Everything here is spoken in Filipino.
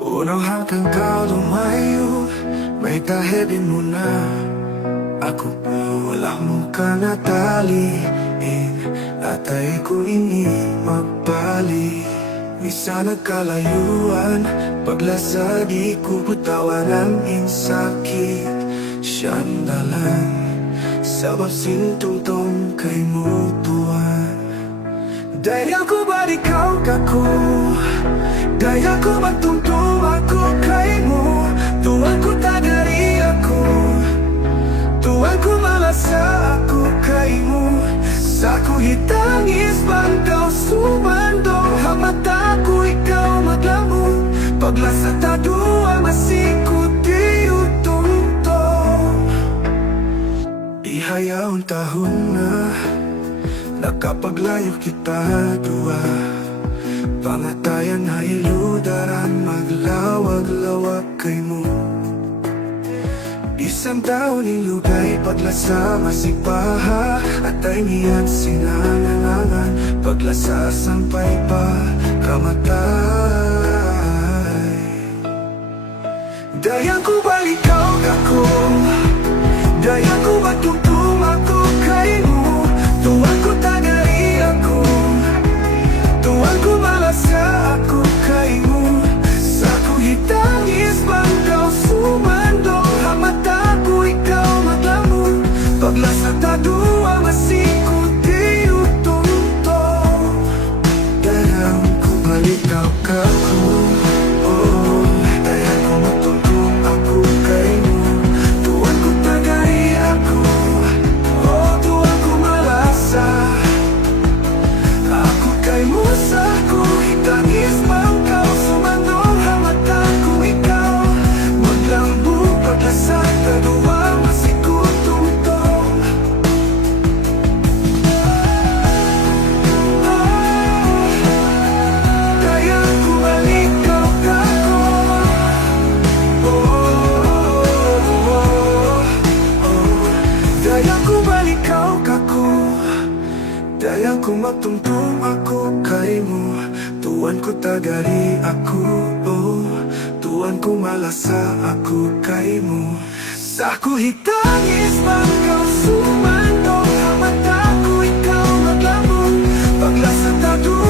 Unang hanggang kau lumayo, may tahedin mo na. Ako po wala mong kanataliin, at ay ko ini magpali. Misa nagkalayuan, paglasa di ko putawan ang insakit. Siyang dalan, sa basintong kay mutuan. Dahil ko ba ikaw kako, dahil ko magtungtong ako kay mo. Tuwan ko tagari ako, tuwan ko malasa ako kay mo. Sa kuhitangis bandaw sumandong, hamata ko ikaw maglamon. Paglasa tadua masikot di utong-tong. Ihayawang tahon na nakapaglayo kita dua. Pangatayan na iludaran, maglawag-lawag kay mo. Isang taon ilugay, paglasa masigpaha, at ay niyan sinananangan. Paglasa sampay pa kamatay. Dayan ko balikaw ako, dayan ko matutong ako kay mo. Tuwan ko tagari ako, tuwan ko malasa ako kay mo. Sa kuhitangis bandaw sumandong, hamata ko ikaw maglamon. Paglasa tadua masikot di utong-tong. Dayan ko balikaw kako, oh, dayan ko matutong ako kay mo. Tuwan ko tagari ako, oh, tuwan ko malasa ako kay mo. Sa kuhitangis bangkaw sumandong, hamata ko ikaw maglambong. Paglasa tadua masikot tungtong. Kaya ko balikaw kako, daya ko balikaw kako, daya ko matungtong ako kay mo. Tuwan ko tagari ako, oh, tuwan ko malasa ako kay mo. Sa kuhitangis bangkaw sumandong, hamata ko ikaw maglamon. Paglasa tadua